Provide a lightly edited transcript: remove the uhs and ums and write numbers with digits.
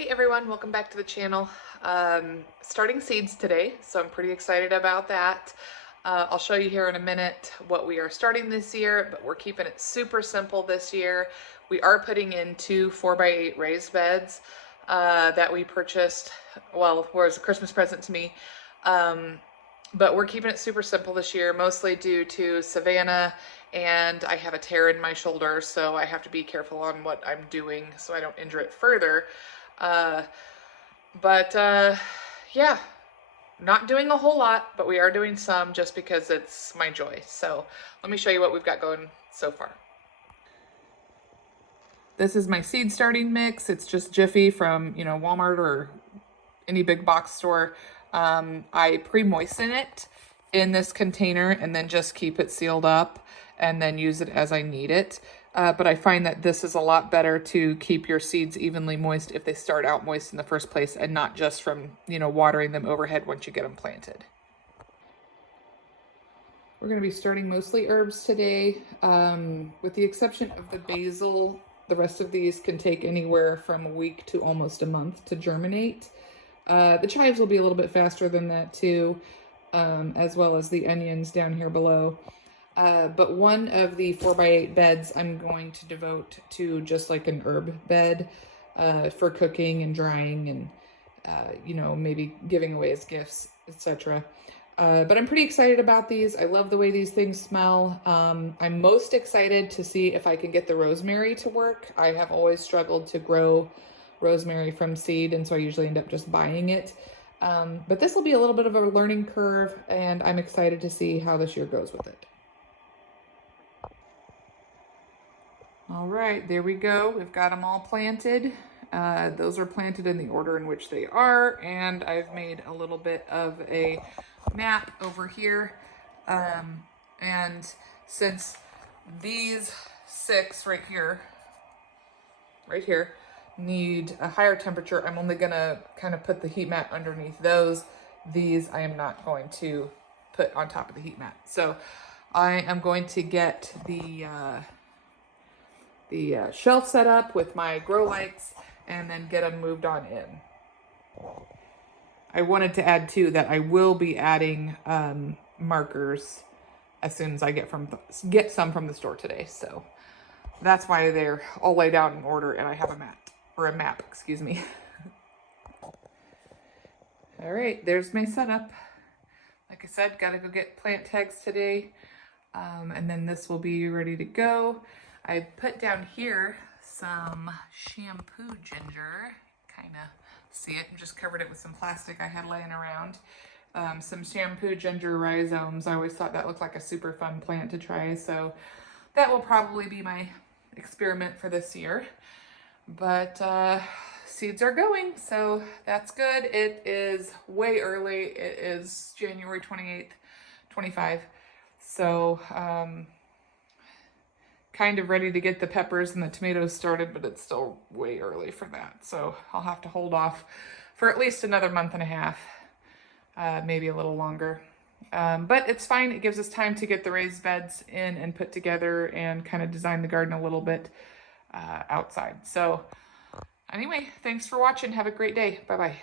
Hey everyone, welcome back to the channel. Starting seeds today, so I'm pretty excited about that. I'll show you here in a minute what we are starting this year, but we're keeping it super simple this year. We are putting in two 4x8 raised beds that we purchased, well, was a Christmas present to me. But we're keeping it super simple this year, mostly due to Savannah, and I have a tear in my shoulder, so I have to be careful on what I'm doing so I don't injure it further. Uh, yeah, not doing a whole lot, but we are doing some just because it's my joy. So let me show you what we've got going so far. This is my seed starting mix. It's just Jiffy from, Walmart or any big box store. I pre-moisten it in this container and then just keep it sealed up and then use it as I need it. But I find that this is a lot better to keep your seeds evenly moist if they start out moist in the first place and not just from, watering them overhead once you get them planted. We're going to be starting mostly herbs today, with the exception of the basil. The rest of these can take anywhere from a week to almost a month to germinate. The chives will be a little bit faster than that too, as well as the onions down here below. But one of the 4x8 beds I'm going to devote to just like an herb bed for cooking and drying and, maybe giving away as gifts, etc. But I'm pretty excited about these. I love the way these things smell. I'm most excited to see if I can get the rosemary to work. I have always struggled to grow rosemary from seed, and so I usually end up just buying it. But this will be a little bit of a learning curve, and I'm excited to see how this year goes with it. All right, there we go. We've got them all planted. Those are planted in the order in which they are, and I've made a little bit of a map over here. And since these 6 right here, need a higher temperature, I'm only gonna kind of put the heat mat underneath those. These I am not going to put on top of the heat mat. So I am going to get the shelf set up with my grow lights and then get them moved on in. I wanted to add too that I will be adding markers as soon as I get some from the store today. So that's why they're all laid out in order and I have a map, excuse me. All right, there's my setup. Like I said, gotta go get plant tags today. And then this will be ready to go. I put down here some shampoo ginger, kind of see it, and just covered it with some plastic I had laying around. Some shampoo ginger rhizomes. I always thought that looked like a super fun plant to try, so that will probably be my experiment for this year. But seeds are going, so that's good. It is way early. It is January 28th, 25. So kind of ready to get the peppers and the tomatoes started, but it's still way early for that. So I'll have to hold off for at least another month and a half, maybe a little longer. But it's fine. It gives us time to get the raised beds in and put together and kind of design the garden a little bit outside. So anyway, thanks for watching. Have a great day. Bye-bye.